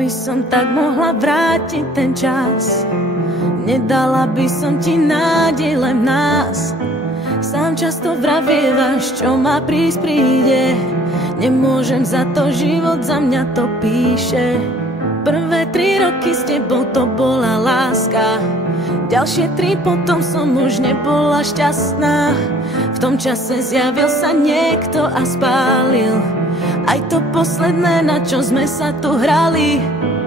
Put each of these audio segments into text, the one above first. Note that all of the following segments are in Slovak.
by som tak mohla vrátiť ten čas, nedala by som ti nádej len v nás. Sám často vravievaš, čo má prísť príde. Nemôžem za to, život za mňa to píše. Prvé 3 roky s tebou to bola láska, ďalšie 3 potom som už nebola šťastná. V tom čase zjavil sa niekto a spálil aj to posledné, na čo sme sa tu hrali.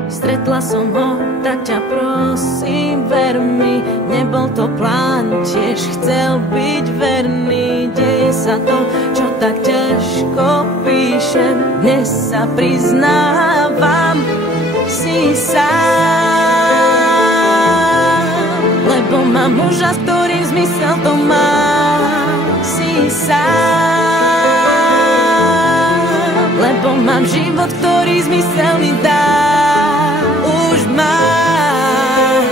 Stretla som ho, tak ťa prosím, ver mi, nebol to plán, tiež chcel byť verný. Deje sa to, čo tak ťažko píšem, dnes sa priznávam, si sám, lebo mám muža, s ktorým zmysel to má. Si sám, lebo mám život, ktorý zmysel mi dá. Už mám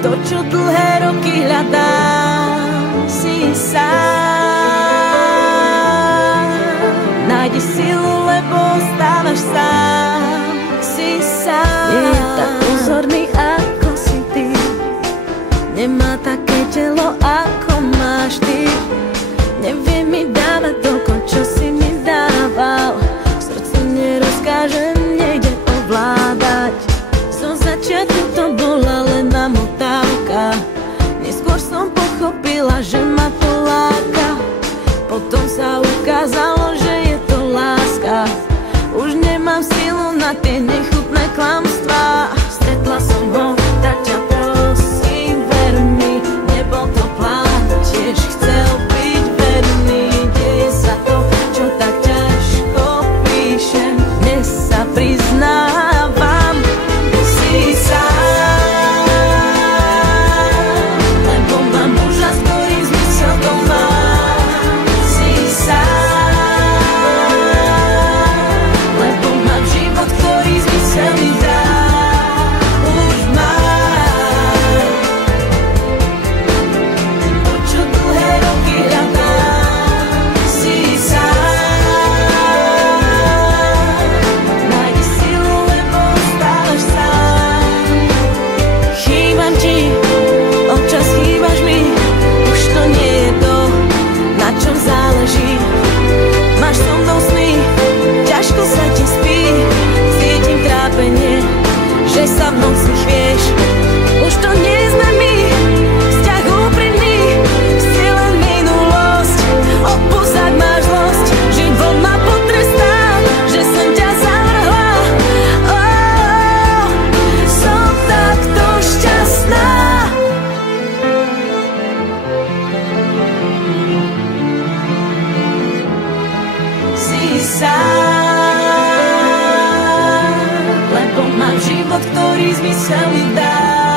to, čo dlhé roky hľadám. Si sám, nájdi silu, lebo ostávaš sám. Si sám, nie je tak pozorný, ako si ty, nemá také telo, ako máš ty. Nevie mi dávať toľko, čo si mi dával, srdcu nerozkážem, nejde ovládať. Zo začiatku to bola len namotávka, neskôr som pochopila, že ma to láka. Potom sa ukázalo, že je to láska. Už nemám silu na tie nechutné klamstvá. Stretla som ho, tak ťa prosím, ver mi, nebol to plán, tiež chcel byť verný. Deje sa to, čo tak ťažko píšem, dnes sa priznávam, si sám, lebo mám muža, s ktorým zmysel to má. Si sám, lebo mám život, ktorý zmysel mi dá. Už mám to, čo dlhé roky hľadám. Si sám, nájdi silu, lebo ostávaš sám. Chýbam ti, občas chýbaš mi, už to nie je to, na čom záleží. Máš so mnou sny, ťažko sa ti spí, cítim trápenie, že sa v noci chvieš. Už to nie sme my, vzťah úprimný, si len minulosť. Odpúsať máš zlosť, život ma potrestá, že som ťa zavrhla. Som takto šťastná. Si sám, lebo mám život, ktorý zmysel mi dá.